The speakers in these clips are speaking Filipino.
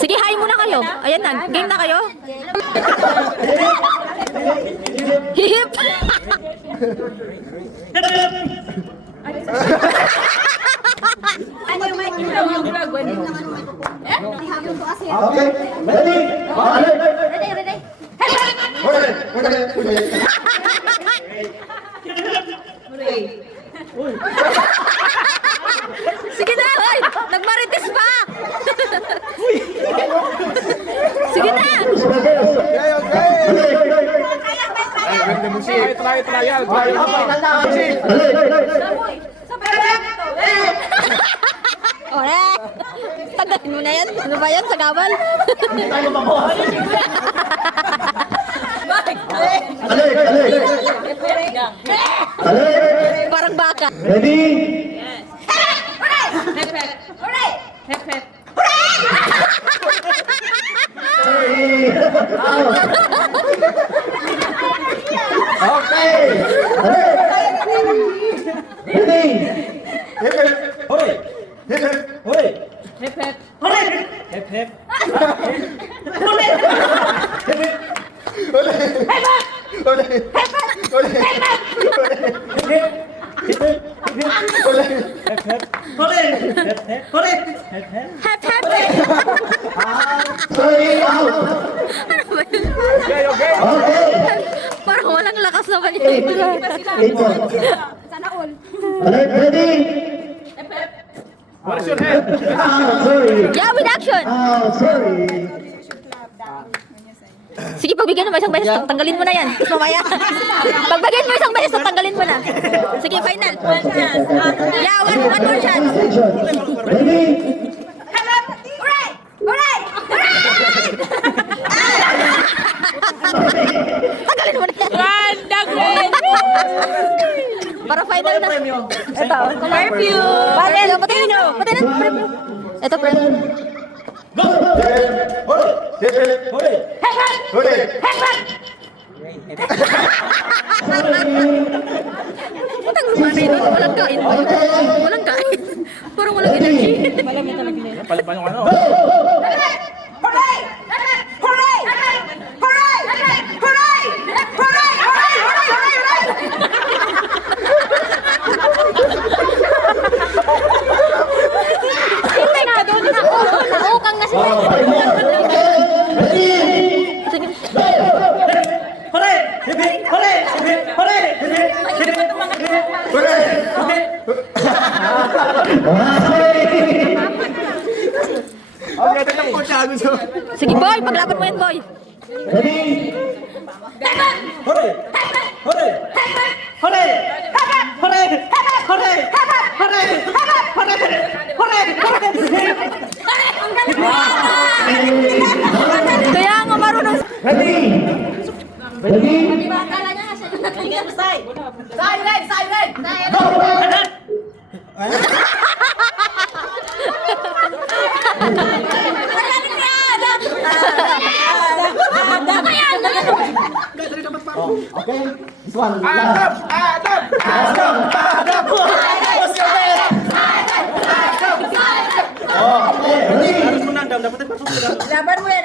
Sige, hi muna kayo. Ayan na, game na kayo. Hip. Ano yung mic? Yung vlog. Okay, ready? Ready. Sige na, hoy. Nagmarites pa. Sige na. Ore. Tagalin mo na yan. Ano ba yan? Sagabal? Parang baka. Ready? Okay. Ready? Hep, hep. Sorry, out. Okay. Parang walang lakas naman Eight. yun. Eight more. Sana all. Alright, ready? Sorry. Yeah, with action. Sorry. Sige, pagbigyan mo isang beses, tanggalin mo na yan. Mamaya. Pagbigyan mo isang beses, tanggalin mo na. Sige, final. Yeah, one more chance. Ready? Tanggalin mo na yan. Para final na. Ito. Curfew. Patin, patin nyo. Patin na. Ito, pre. Putang sumali doon. Walang kain. Walang kain. Parang walang energy. Malamit talaga niya. Palipan yung ano. Hindi ka doon. Naukang na siya. Sige. Sige, boy. Paglaban mo yan, boy. Ready? Kaya nga marunong. Ready? Ready? Okay, this one. Laban mo yan.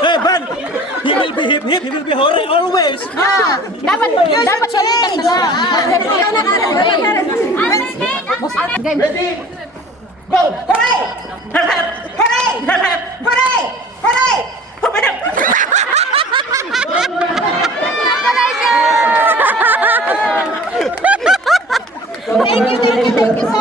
Hey, Ban! He will be hip, he will be hore always. Dapat yun. Dapat sulitan na. Ready? Go! Thank you so